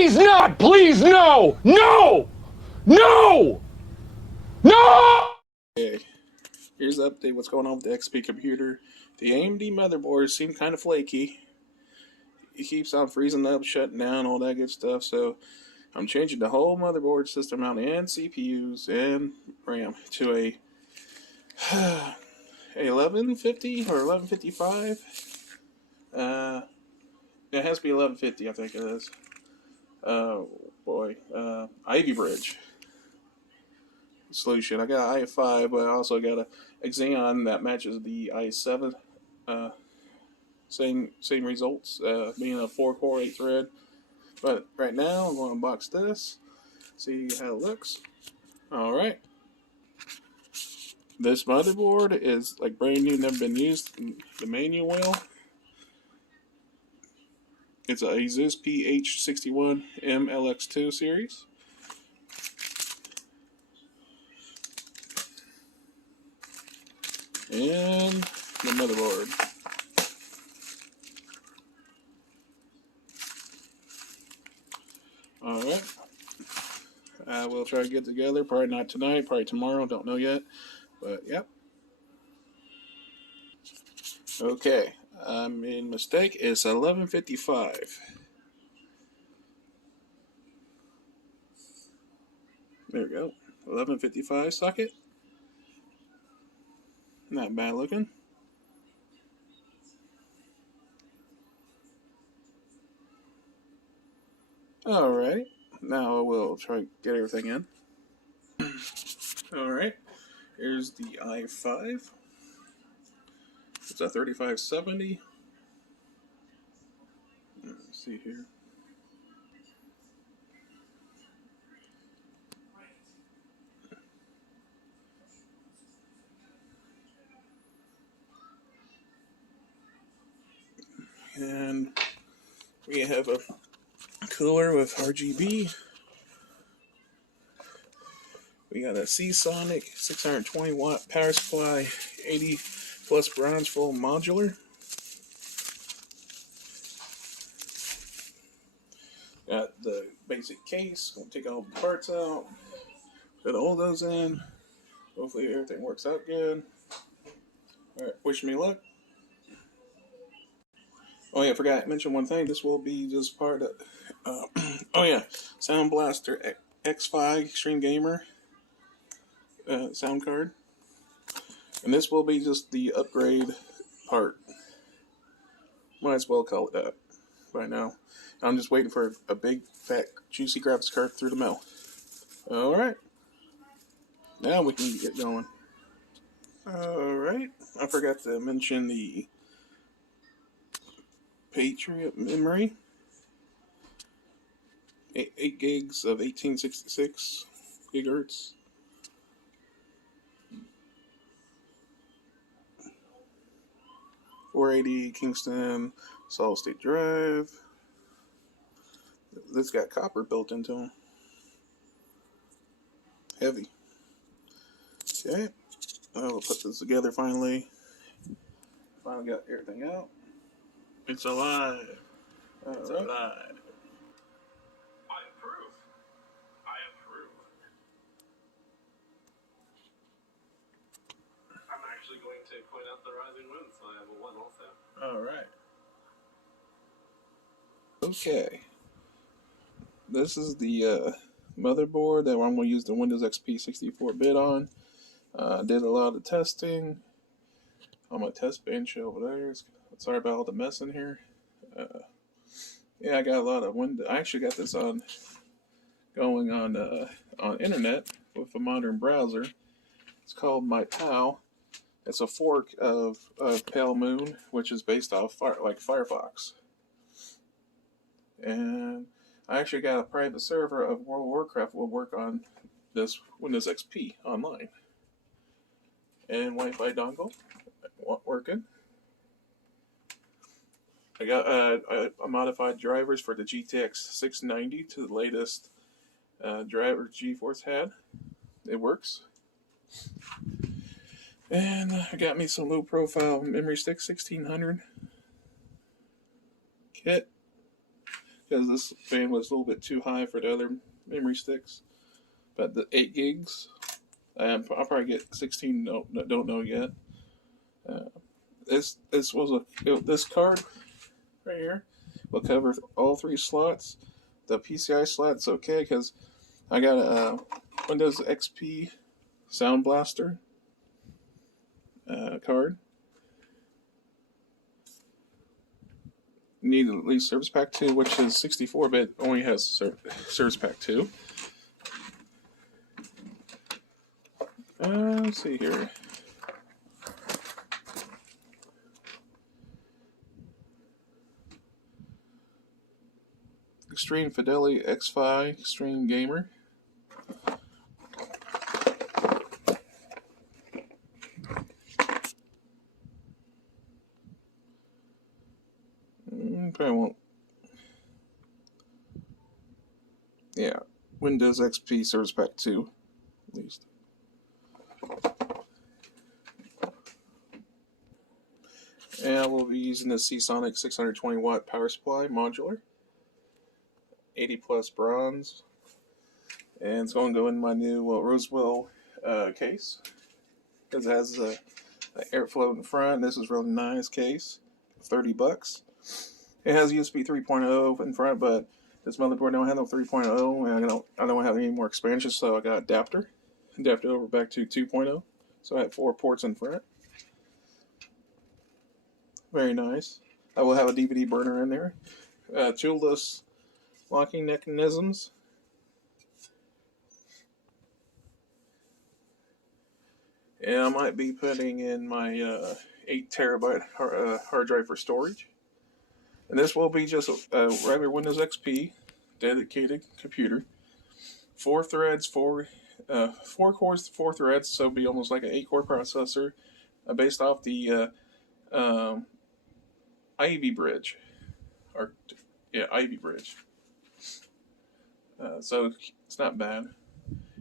Please not! Please no! No! No! No! Okay, here's the update. What's going on with the XP computer? The AMD motherboard seem kind of flaky. It keeps on freezing up, shutting down, all that good stuff. So I'm changing the whole motherboard system out and CPUs and RAM to a 1150 or 1155. It has to be 1150, I think it is. Ivy Bridge solution. I got an i5, but I also got a Xeon that matches the i7. Same results, being a 4-core 8-thread. But right now, I'm going to unbox this, see how it looks. All right. This motherboard is like brand new, never been used. The manual wheel. It's a Asus PH61 MLX2 series. And the motherboard. Alright. We'll try to get together. Probably not tonight, probably tomorrow. Don't know yet. But, yep. Okay. I made a mistake. It's 11:55. There we go. 11:55 socket. Not bad looking. Alright. Now we'll try to get everything in. Alright. Here's the i5. It's a 3570. Let's see here. And we have a cooler with RGB. We got a Seasonic 620 watt power supply, 80 plus bronze full modular. Got the basic case. Gonna take all the parts out, put all those in. Hopefully everything works out good. Alright, wish me luck. Oh yeah, I forgot to mention one thing. This will be just part of oh yeah, Sound Blaster X5 Extreme Gamer sound card. And this will be just the upgrade part. Might as well call it that by now. I'm just waiting for a big, fat, juicy graphics card through the mail. Alright. Now we can get going. Alright. I forgot to mention the Patriot memory. 8 gigs of 1866 gigahertz. .480 Kingston solid state drive. This got copper built into them. Heavy. Okay. We'll put this together finally. Finally got everything out. It's alive. It's alive. I approve. I approve. I'm actually going to point out the rising wind, so I have a 1 also. Alright. Okay. This is the motherboard that I'm going to use the Windows XP 64-bit on. Did a lot of testing on my test bench over there. Sorry about all the mess in here. Yeah, I got a lot of Windows. I actually got this going on internet with a modern browser. It's called MyPal. It's a fork of Pale Moon, which is based off Firefox. And I actually got a private server of World of Warcraft will work on this Windows XP online. And Wi-Fi dongle working. I got a modified drivers for the GTX 690 to the latest driver GeForce had. It works. And I got me some low profile memory stick 1600 kit. because this fan was a little bit too high for the other memory sticks. But the 8 gigs, I'll probably get 16. Don't know yet. This card right here will cover all 3 slots. The PCI slot's okay because I got a Windows XP Sound Blaster card. Need at least Service Pack 2, which is 64-bit, only has Service Pack 2. Let's see here. Extreme Fidelity X5 Extreme Gamer. Probably won't. Yeah, Windows XP Service Pack 2, at least. And we'll be using the Seasonic 620 watt power supply modular, 80 plus bronze, and it's going to go in my new Roswell case because it has the airflow in front. This is a really nice case, $30. It has USB 3.0 in front, but this motherboard don't have no 3.0, and I don't have any more expansions, so I got adapted over back to 2.0. So I have 4 ports in front. Very nice. I will have a DVD burner in there. Toolless locking mechanisms. And I might be putting in my 8 terabyte hard drive for storage. And this will be just a regular Windows XP dedicated computer. 4 threads, 4 cores, 4 threads, so it'll be almost like an 8-core processor based off the Ivy Bridge. Ivy Bridge. So it's not bad.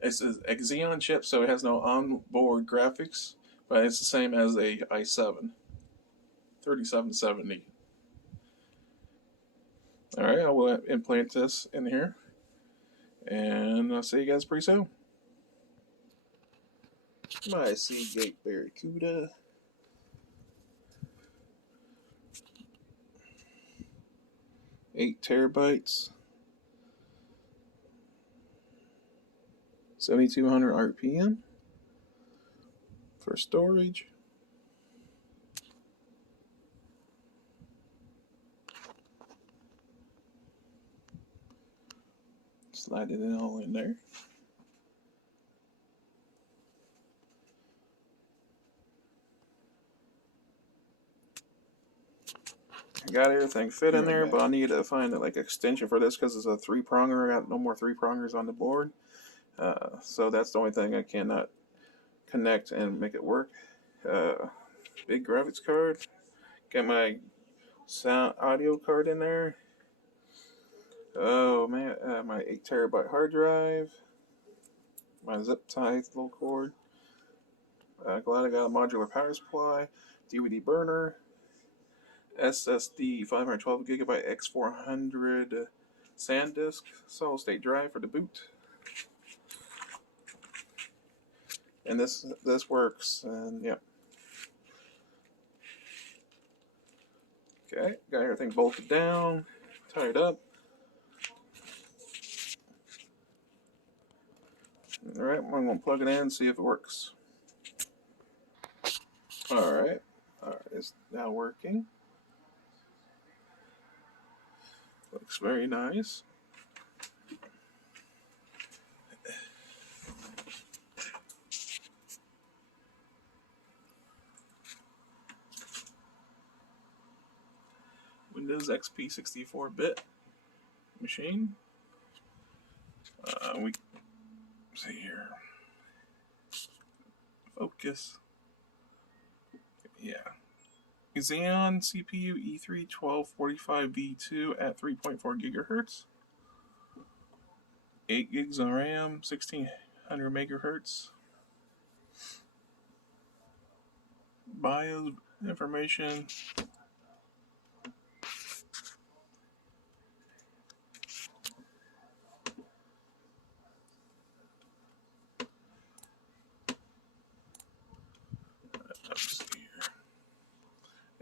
It's a Xeon chip, so it has no onboard graphics, but it's the same as a i7 3770. Alright, I will implant this in here, and I'll see you guys pretty soon. My Seagate Barracuda. Eight terabytes, 7,200 RPM for storage. Slide it all in there. I got everything fit in there, but I need to find like extension for this because it's a 3-pronger. I got no more 3-prongers on the board, so that's the only thing I cannot connect and make it work. Big graphics card. Got my sound audio card in there. Oh man, my 8 terabyte hard drive. My zip tie little cord. Glad I got a modular power supply. DVD burner. SSD 512 gigabyte X400 SanDisk solid state drive for the boot. And this works, and yeah. Okay, got everything bolted down, tied up. Alright, I'm going to plug it in and see if it works. Alright, it's now working. Looks very nice. Windows XP 64-bit machine. We see here. Focus. Yeah. Xeon CPU E3 1245V2 at 3.4 gigahertz. 8 gigs of RAM, 1600 megahertz. BIOS information.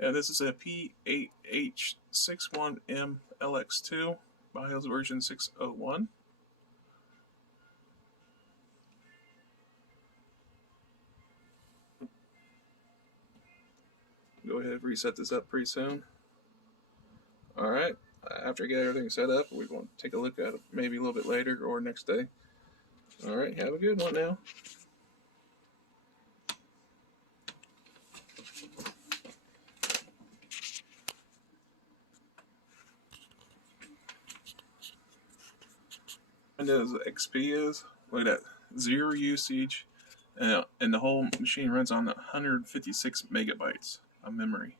Yeah, this is a P8H61M LX2, BIOS version 601. Go ahead and reset this up pretty soon. Alright, after I get everything set up, we're going to take a look at it maybe a little bit later or next day. Alright, have a good one now. Windows XP is, look at that, 0 usage, and the whole machine runs on 156 megabytes of memory.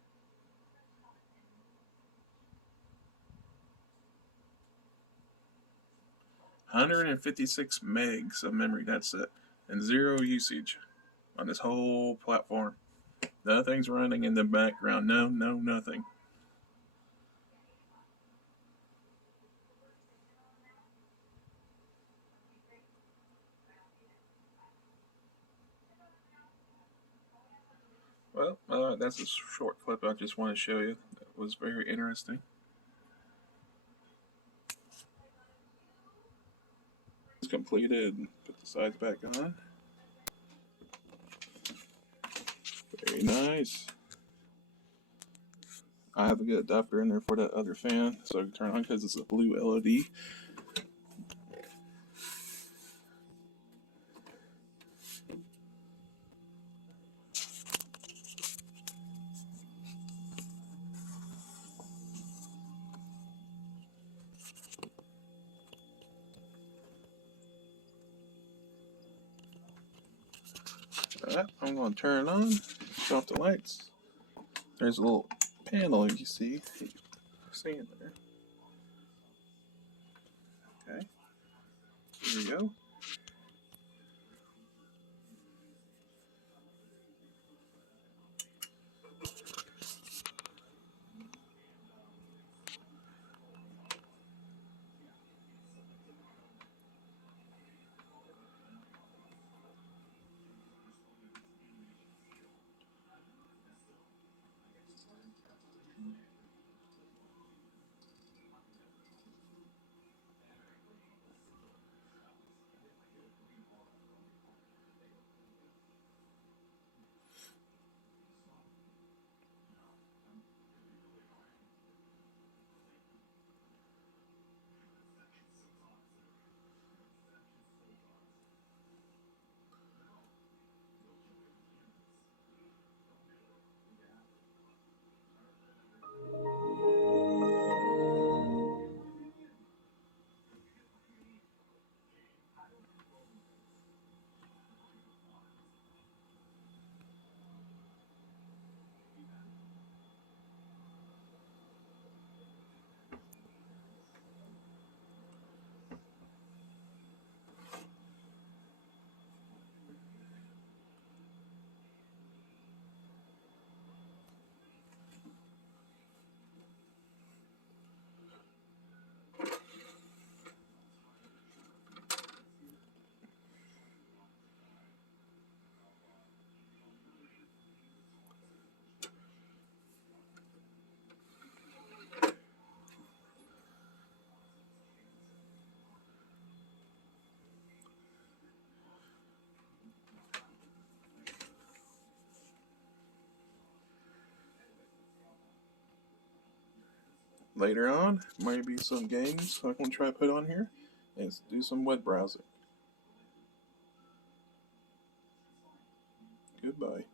$156 megs of memory, that's it, and 0 usage on this whole platform. Nothing's running in the background, no, nothing. Well, that's a short clip I just want to show you. That was very interesting. It's completed. Put the sides back on. Very nice. I have a good adapter in there for that other fan, so I can turn on because it's a blue LED. Alright, I'm going to turn it on, turn off the lights. There's a little panel you see in there. Okay, here we go. Later on, might be some games I'm going to try to put on here and do some web browsing. Goodbye.